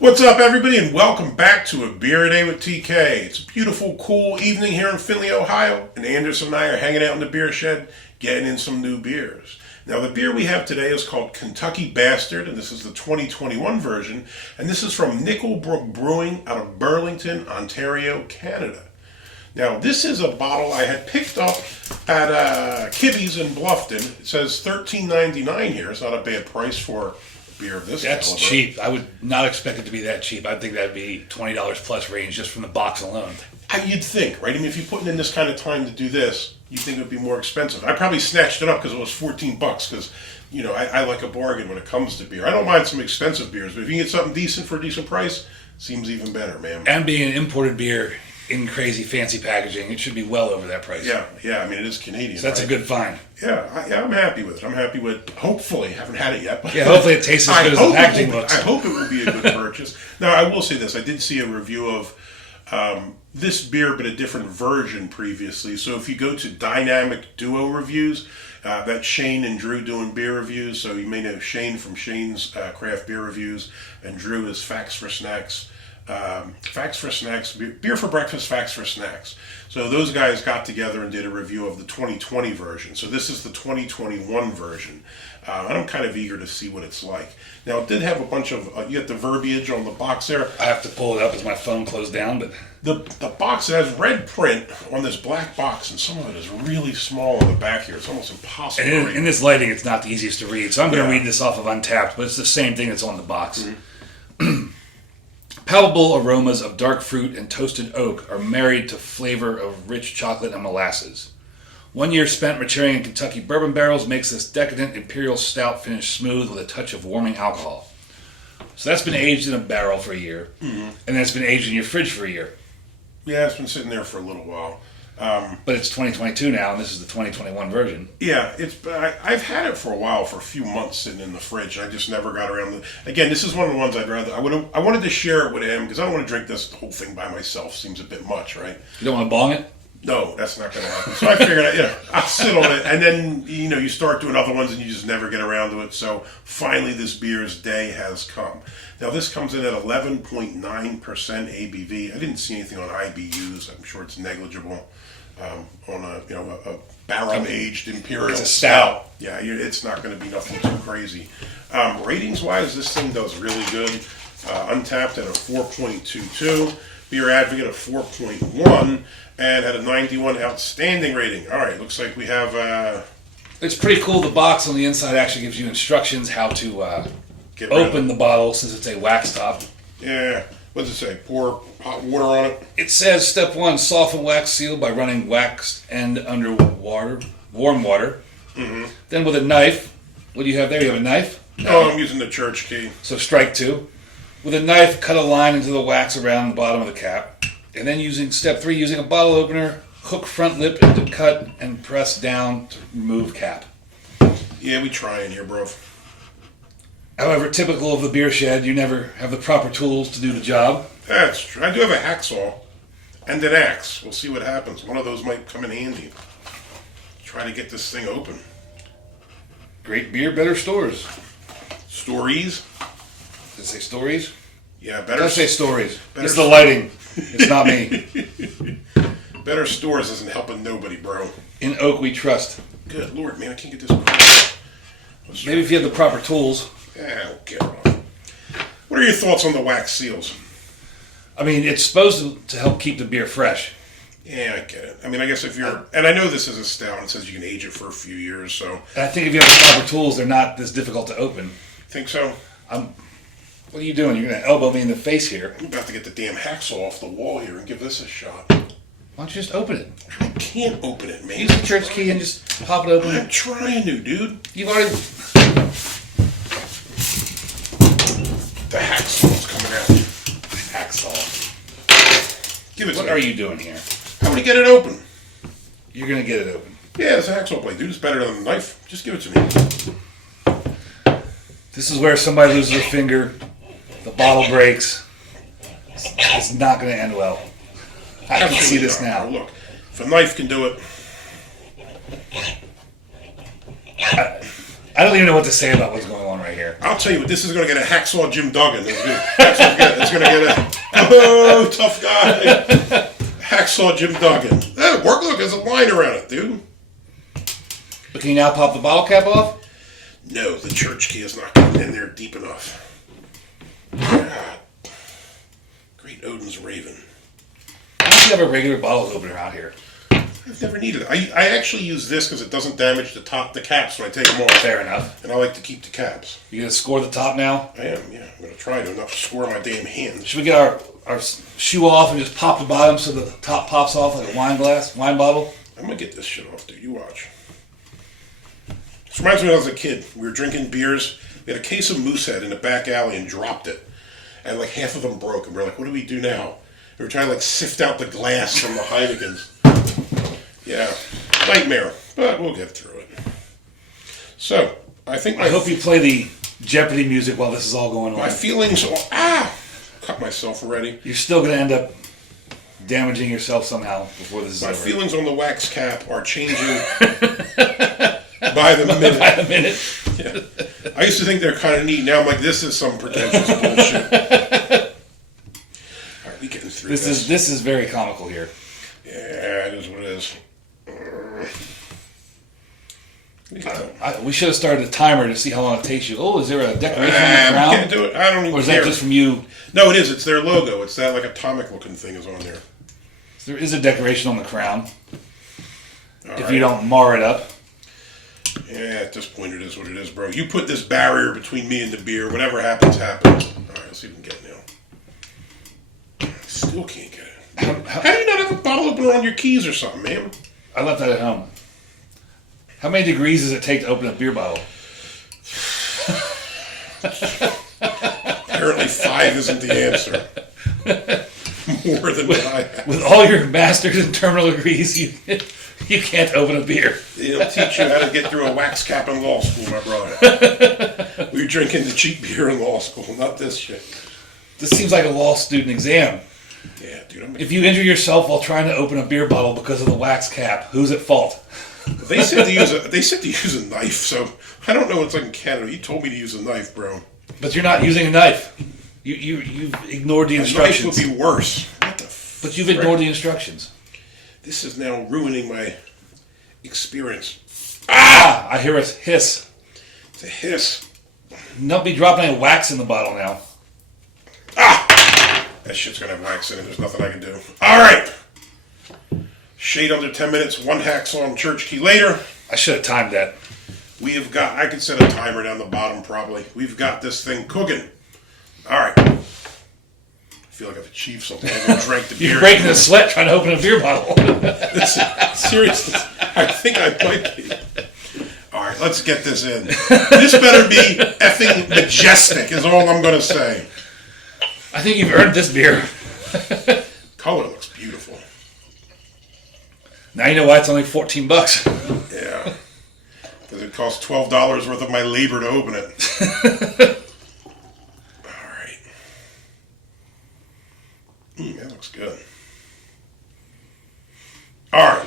What's up, everybody, and welcome back to A Beer a Day with TK. It's a beautiful, cool evening here in Findlay, Ohio, and Anderson and I are hanging out in the beer shed, getting in some new beers. Now, the beer we have today is called Kentucky Bastard, and this is the 2021 version, and this is from Brook Brewing out of Burlington, Ontario, Canada. Now, this is a bottle I had picked up at Kibbee's in Bluffton. It says $13.99 here. It's not a bad price for beer of this That's caliber. cheap. I would not expect it to be that cheap. I think that'd be $20 plus range just from the box alone. You'd think, right? I mean, if you're putting in this kind of time to do this, you'd think it would be more expensive. I probably snatched it up because it was $14 because, you know, I like a bargain when it comes to beer. I don't mind some expensive beers, but if you can get something decent for a decent price, seems even better, man. And being an imported beer in crazy fancy packaging, it should be well over that price. Yeah. I mean, it is Canadian. So that's right? a good find. Yeah, I'm happy with it. I'm happy with. Hopefully, haven't had it yet. But yeah, hopefully it tastes as good as the packaging looks. I hope it will be a good purchase. Now, I will say this: I did see a review of this beer, but a different version previously. So if you go to Dynamic Duo Reviews, that's Shane and Drew doing beer reviews. So you may know Shane from Shane's Craft Beer Reviews, and Drew is Facts for Snacks. Facts for Snacks, Beer for Breakfast, Facts for Snacks. So those guys got together and did a review of the 2020 version. So this is the 2021 version. And I'm kind of eager to see what it's like. Now, it did have a bunch of, you got the verbiage on the box there. I have to pull it up as my phone closed down, but The box, it has red print on this black box, and some of it is really small on the back here. It's almost impossible to read. in this lighting, it's not the easiest to read. So I'm going to Yeah. read this off of Untapped, but it's the same thing that's on the box. Mm-hmm. Palpable aromas of dark fruit and toasted oak are married to flavor of rich chocolate and molasses. 1 year spent maturing in Kentucky bourbon barrels makes this decadent Imperial Stout finish smooth with a touch of warming alcohol. So that's been aged in a barrel for a year, and then it's been aged in your fridge for a year. Yeah, it's been sitting there for a little while. But it's 2022 now, and this is the 2021 version. Yeah, I've had it for a while, for a few months sitting in the fridge. I just never got around to. Again, this is one of the ones I wanted to share it with him because I don't want to drink this whole thing by myself. Seems a bit much, right? You don't want to bong it? No, that's not going to happen. So I figured, I'll sit on it, and then you start doing other ones, and you just never get around to it. So finally, this beer's day has come. Now this comes in at 11.9% ABV. I didn't see anything on IBUs. I'm sure it's negligible. On a barrel-aged Imperial It's a stout. Yeah, it's not going to be nothing too crazy. Ratings-wise, this thing does really good. Untapped at a 4.22, Beer Advocate at 4.1, and had a 91 outstanding rating. All right, looks like we have. It's pretty cool. The box on the inside actually gives you instructions how to open the bottle since it's a wax top. Yeah. What does it say? Pour hot water on it? It says step 1, soften wax seal by running waxed end under warm water. Mm-hmm. Then with a knife, what do you have there? You have a knife? No. Oh, I'm using the church key. So strike 2. With a knife, cut a line into the wax around the bottom of the cap. And then using step 3, using a bottle opener, hook front lip into cut and press down to remove cap. Yeah, we trying here, bro. However, typical of the beer shed, you never have the proper tools to do the job. That's true. I do have a hacksaw and an axe. We'll see what happens. One of those might come in handy. Try to get this thing open. Great beer, better stores. Stories? Did it say stories? Yeah, It better. does say stories. It's the lighting. It's not me. Better stores isn't helping nobody, bro. In oak we trust. Good Lord, man, I can't get this. Maybe if you have the proper tools. Yeah, I'll get on. What are your thoughts on the wax seals? I mean, it's supposed to help keep the beer fresh. Yeah, I get it. I mean, I guess if you're... And I know this is a stout. It says you can age it for a few years, so... And I think if you have the proper tools, they're not this difficult to open. Think so? What are you doing? You're going to elbow me in the face here. I'm about to get the damn hacksaw off the wall here and give this a shot. Why don't you just open it? I can't open it, man. Use the church key and just pop it open. I'm trying to, dude. You've already... The hacksaw's coming out. Hacksaw. Give it to What me. are you doing here? How would he get it open? You're going to get it open. Yeah, it's a hacksaw blade, dude. It's better than a knife. Just give it to me. This is where somebody loses a finger, the bottle breaks. It's not going to end well. I can see this now. Look, if a knife can do it. I I don't even know what to say about what's going on right here. I'll tell you what, this is going to get a hacksaw Jim Duggan. That's it's going to get a tough guy. Hacksaw Jim Duggan. That'll work. Look, there's a line around it, dude. But can you now pop the bottle cap off? No, the church key is not getting in there deep enough. Great Odin's Raven. I don't have a regular bottle opener out here. I've never needed it. I actually use this because it doesn't damage the caps when I take them off. Fair enough. And I like to keep the caps. You gonna score the top now? I am, yeah. I'm going to try to not score my damn hands. Should we get our shoe off and just pop the bottom so the top pops off like a wine bottle? I'm going to get this shit off, dude. You watch. This reminds me when I was a kid. We were drinking beers. We had a case of Moosehead in the back alley and dropped it. And like half of them broke. And we were like, what do we do now? We were trying to like sift out the glass from the Heinekens. Yeah. Nightmare. But we'll get through it. So, I hope you play the Jeopardy music while this is all going on. My feelings are... Cut myself already. You're still going to end up damaging yourself somehow before this is over. My feelings on the wax cap are changing by the minute. By the minute. Yeah. I used to think they're kind of neat. Now I'm like, this is some pretentious bullshit. All right, we getting through this. This is very comical here. Yeah, it is what it is. We should have started a timer to see how long it takes you. Oh, is there a decoration on the crown? Can't do it. I don't even Or is care. that just from you? No, it is. It's their logo. It's that like atomic looking thing is on there. There is a decoration on the crown. All if you don't mar it up. Yeah, at this point it is what it is, bro. You put this barrier between me and the beer. Whatever happens, happens. All right, let's see if we can get it now. Still can't get it. How do you not have a bottle opener on your keys or something, man? I left that at home. How many degrees does it take to open a beer bottle? Apparently 5 isn't the answer. More than what I have. With all your master's and terminal degrees, you can't open a beer. It'll teach you how to get through a wax cap in law school, my brother. We were drinking the cheap beer in law school, not this shit. This seems like a law student exam. Yeah, dude. If you injure yourself while trying to open a beer bottle because of the wax cap, who's at fault? They said to use a knife, so I don't know what's like in Canada. You told me to use a knife, bro. But you're not using a knife. You've ignored the instructions. A knife would be worse. What the But you've ignored the instructions. This is now ruining my experience. Ah! I hear a hiss. It's a hiss. Don't be dropping any wax in the bottle now. Ah! That shit's gonna have wax in it. There's nothing I can do. All right. Shade under 10 minutes. 1 hacksaw church key later. I should have timed that. We have got... I could set a timer down the bottom probably. We've got this thing cooking. All right. I feel like I've achieved something. I'm gonna drink the beer. You're breaking a sweat trying to open a beer bottle. Seriously, I think I might be. All right, let's get this in. This better be effing majestic, is all I'm going to say. I think you've earned this beer. Color looks beautiful. Now you know why it's only $14. Yeah. Because it costs $12 worth of my labor to open it. All right. That looks good. All right.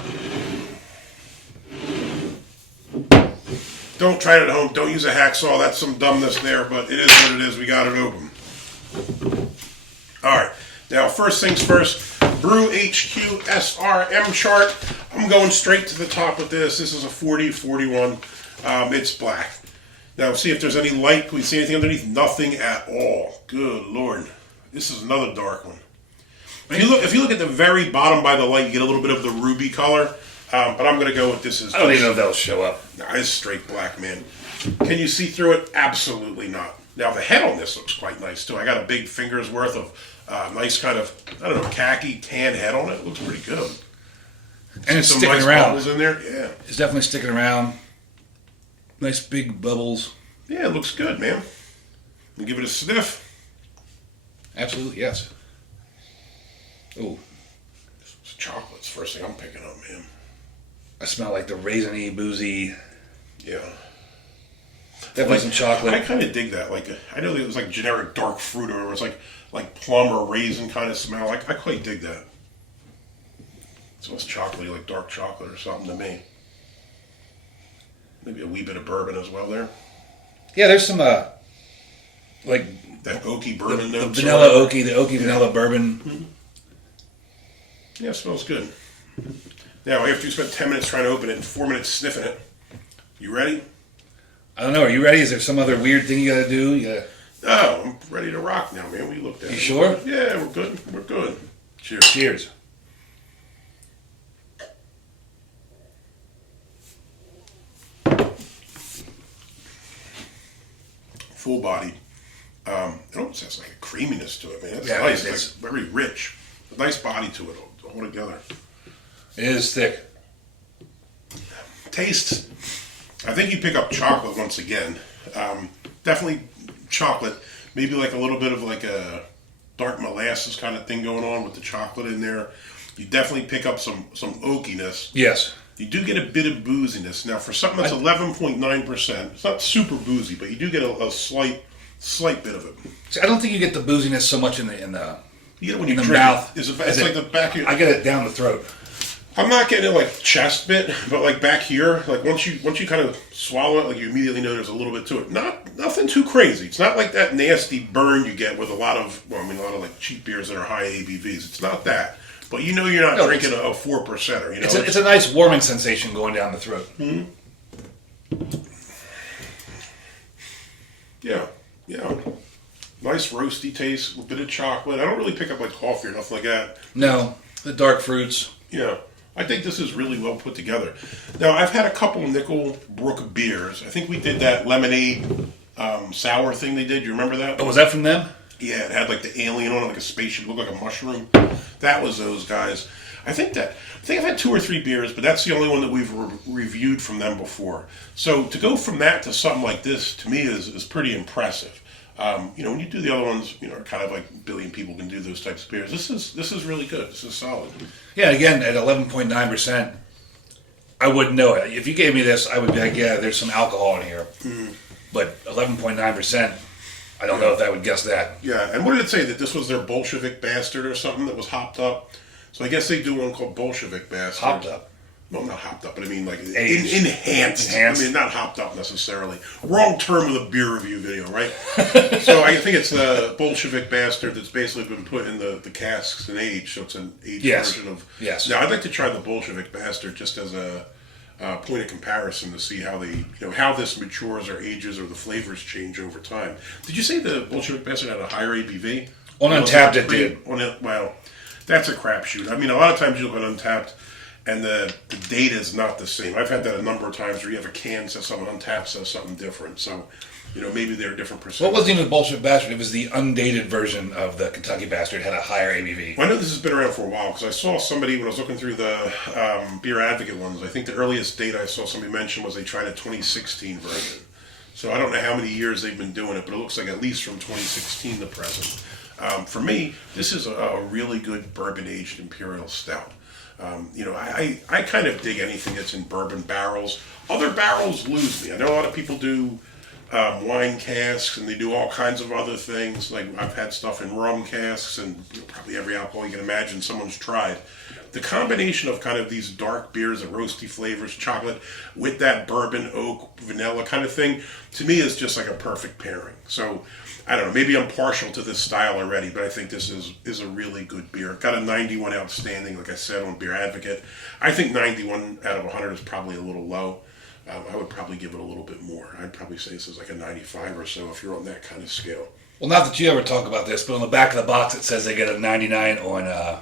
Don't try it at home. Don't use a hacksaw. That's some dumbness there, but it is what it is. We got it open. All right. Now, first things first, Brew HQ SRM chart. I'm going straight to the top with this. This is a 4041. It's black. Now, see if there's any light. Can we see anything underneath? Nothing at all. Good Lord. This is another dark one. If you look at the very bottom by the light, you get a little bit of the ruby color. But I'm going to go with this as... I don't even know if that'll show up. Nah, it's straight black, man. Can you see through it? Absolutely not. Now, the head on this looks quite nice, too. I got a big finger's worth of nice kind of, I don't know, khaki tan head on it. It looks pretty good. And it's some sticking nice around. bubbles in there. Yeah. It's definitely sticking around. Nice big bubbles. Yeah, it looks good, man. You give it a sniff. Absolutely, yes. Ooh. It's chocolate's the first thing I'm picking up, man. I smell like the raisin-y, boozy. Yeah. Definitely some chocolate. I kind of dig that. Like, I know it was like generic dark fruit, or it was like plum or raisin kind of smell. I quite dig that. It smells chocolatey, like dark chocolate or something to me. Maybe a wee bit of bourbon as well there. Yeah, there's some like that oaky bourbon notes. The vanilla oaky, the oaky vanilla bourbon. Mm-hmm. Yeah, it smells good. Now, after you spent 10 minutes trying to open it and 4 minutes sniffing it, you ready? I don't know. Are you ready? Is there some other weird thing you got to do? No, I'm ready to rock now, man. We looked at it. You sure? Yeah, we're good. We're good. Cheers. Cheers. Full-bodied. It almost has like a creaminess to it, man. It's yeah, nice. It's like very rich. A nice body to it all together. It is thick. Taste. I think you pick up chocolate once again. Definitely chocolate. Maybe like a little bit of like a dark molasses kind of thing going on with the chocolate in there. You definitely pick up some oakiness. Yes. You do get a bit of booziness. Now, for something that's 11.9%, it's not super boozy, but you do get a slight bit of it. See, I don't think you get the booziness so much in the You get it when you the drink mouth. It's like the back of your... I get it down the throat. I'm not getting it like chest bit, but like back here, like once you kind of swallow it, like you immediately know there's a little bit to it. Nothing too crazy. It's not like that nasty burn you get with a lot of like cheap beers that are high ABVs. It's not that. But you know you're not drinking a 4%er. You know, it's a nice warming sensation going down the throat. Mm-hmm. Yeah. Nice roasty taste, a bit of chocolate. I don't really pick up like coffee or nothing like that. No, the dark fruits. Yeah. I think this is really well put together. Now, I've had a couple Nickel Brook beers. I think we did that lemonade sour thing they did. You remember that? Oh, was that from them? Yeah, it had like the alien on it, like a spaceship, looked like a mushroom. That was those guys. I think I've had 2 or 3 beers, but that's the only one that we've reviewed from them before. So to go from that to something like this, to me, is pretty impressive. When you do the other ones, kind of like a billion people can do those types of beers. This is really good. This is solid. Yeah, again, at 11.9%, I wouldn't know it. If you gave me this, I would be like, yeah, there's some alcohol in here. Mm. But 11.9%, I don't know if I would guess that. Yeah, and what did it say? That this was their Bolshevik Bastard or something that was hopped up? So I guess they do one called Bolshevik Bastard. Hopped up? Well, not hopped up, but I mean like enhanced. I mean, not hopped up necessarily. Wrong term of the beer review video, right? So I think it's the Bolshevik Bastard that's basically been put in the casks and aged, so it's an aged version of... Yes. Now, I'd like to try the Bolshevik Bastard just as a point of comparison to see how how this matures or ages or the flavors change over time. Did you say the Bolshevik Bastard had a higher ABV? On Untapped it did. Well, that's a crapshoot. I mean, a lot of times you look at Untapped and the data is not the same. I've had that a number of times where you have a can says something, Untapped says something different. So, maybe they're different percentages. What wasn't even the Bolshevik Bastard? It was the undated version of the Kentucky Bastard. It had a higher ABV. Well, I know this has been around for a while because I saw somebody when I was looking through the Beer Advocate ones. I think the earliest date I saw somebody mention was they tried a 2016 version. So I don't know how many years they've been doing it, but it looks like at least from 2016 to present. For me, this is a really good bourbon-aged Imperial Stout. I kind of dig anything that's in bourbon barrels. Other barrels lose me. I know a lot of people do wine casks and they do all kinds of other things. Like I've had stuff in rum casks and probably every alcohol you can imagine someone's tried. The combination of kind of these dark beers, the roasty flavors, chocolate, with that bourbon, oak, vanilla kind of thing, to me is just like a perfect pairing. So I don't know, maybe I'm partial to this style already, but I think this is a really good beer. Got a 91 outstanding, like I said, on Beer Advocate. I think 91 out of 100 is probably a little low. I would probably give it a little bit more. I'd probably say this is like a 95 or so if you're on that kind of scale. Well, not that you ever talk about this, but on the back of the box it says they get a 99 on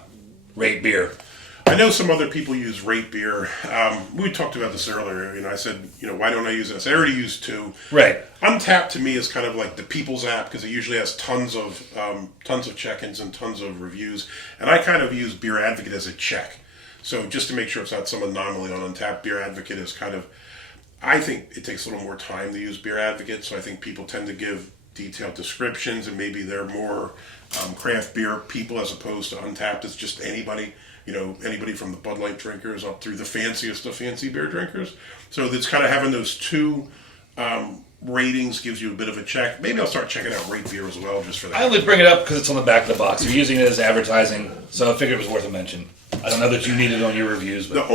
Rate Beer. I know some other people use Rate Beer. We talked about this earlier. I said, why don't I use this? I already used 2. Right. Untapped to me is kind of like the people's app because it usually has tons of check-ins and tons of reviews. And I kind of use Beer Advocate as a check. So just to make sure it's not some anomaly on Untapped, Beer Advocate is kind of... I think it takes a little more time to use Beer Advocate, so I think people tend to give detailed descriptions, and maybe they're more craft beer people as opposed to Untapped. It's just anybody, anybody from the Bud Light drinkers up through the fanciest of fancy beer drinkers. So it's kind of having those 2 ratings gives you a bit of a check. Maybe I'll start checking out Rate Beer as well, just for that. I only bring it up because it's on the back of the box. You're using it as advertising, so I figured it was worth a mention. I don't know that you need it on your reviews, but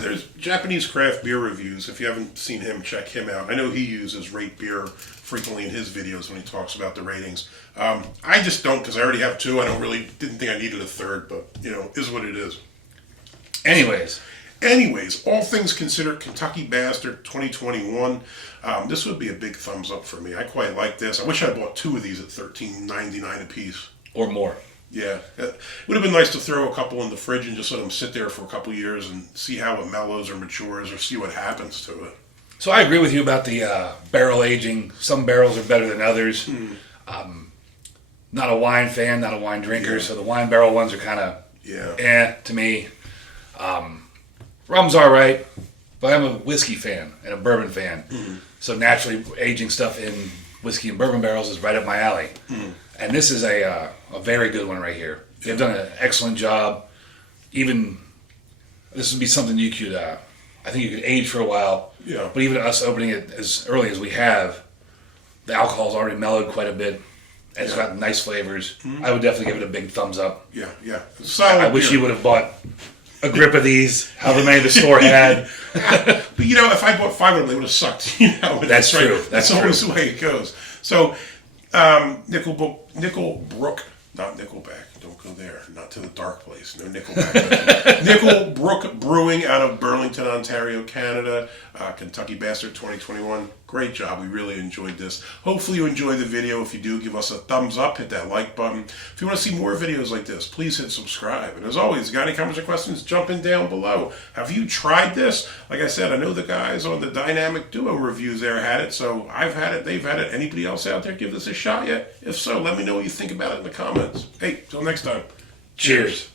There's Japanese craft beer reviews. If you haven't seen him, check him out. I know he uses Rate Beer frequently in his videos when he talks about the ratings. I just don't, because I already have two. I didn't think I needed a third, but is what it is. Anyways, all things considered, Kentucky Bastard 2021. This would be a big thumbs up for me. I quite like this. I wish I bought two of these at $13.99 a piece. Or more. Yeah. It would have been nice to throw a couple in the fridge and just let them sit there for a couple years and see how it mellows or matures or see what happens to it. So I agree with you about the barrel aging. Some barrels are better than others. Not a wine fan, not a wine drinker, so the wine barrel ones are kind of to me. Rum's all right, but I'm a whiskey fan and a bourbon fan. So naturally, aging stuff in whiskey and bourbon barrels is right up my alley. And this is a very good one right here. They've done an excellent job. Even this would be something you could, I think you could age for a while. Yeah. But even us opening it as early as we have, the alcohol's already mellowed quite a bit. And it's got nice flavors. I would definitely give it a big thumbs up. Yeah. I wish you would have bought a grip of these, however many the store had. But if I bought 5 of them, they would have sucked. That's true. Right. That's always the way it goes. So, Nickelbrook, not Nickelback. Don't go there. Not to the dark place. No Nickelback. Nickelbrook Brewing out of Burlington, Ontario, Canada. Kentucky Bastard 2021. Great job. We really enjoyed this. Hopefully you enjoyed the video. If you do, give us a thumbs up. Hit that like button. If you want to see more videos like this, please hit subscribe. And as always, got any comments or questions, jump in down below. Have you tried this? Like I said, I know the guys on the Dynamic Duo reviews there had it. So I've had it. They've had it. Anybody else out there give this a shot yet? If so, let me know what you think about it in the comments. Hey, till next time. Cheers.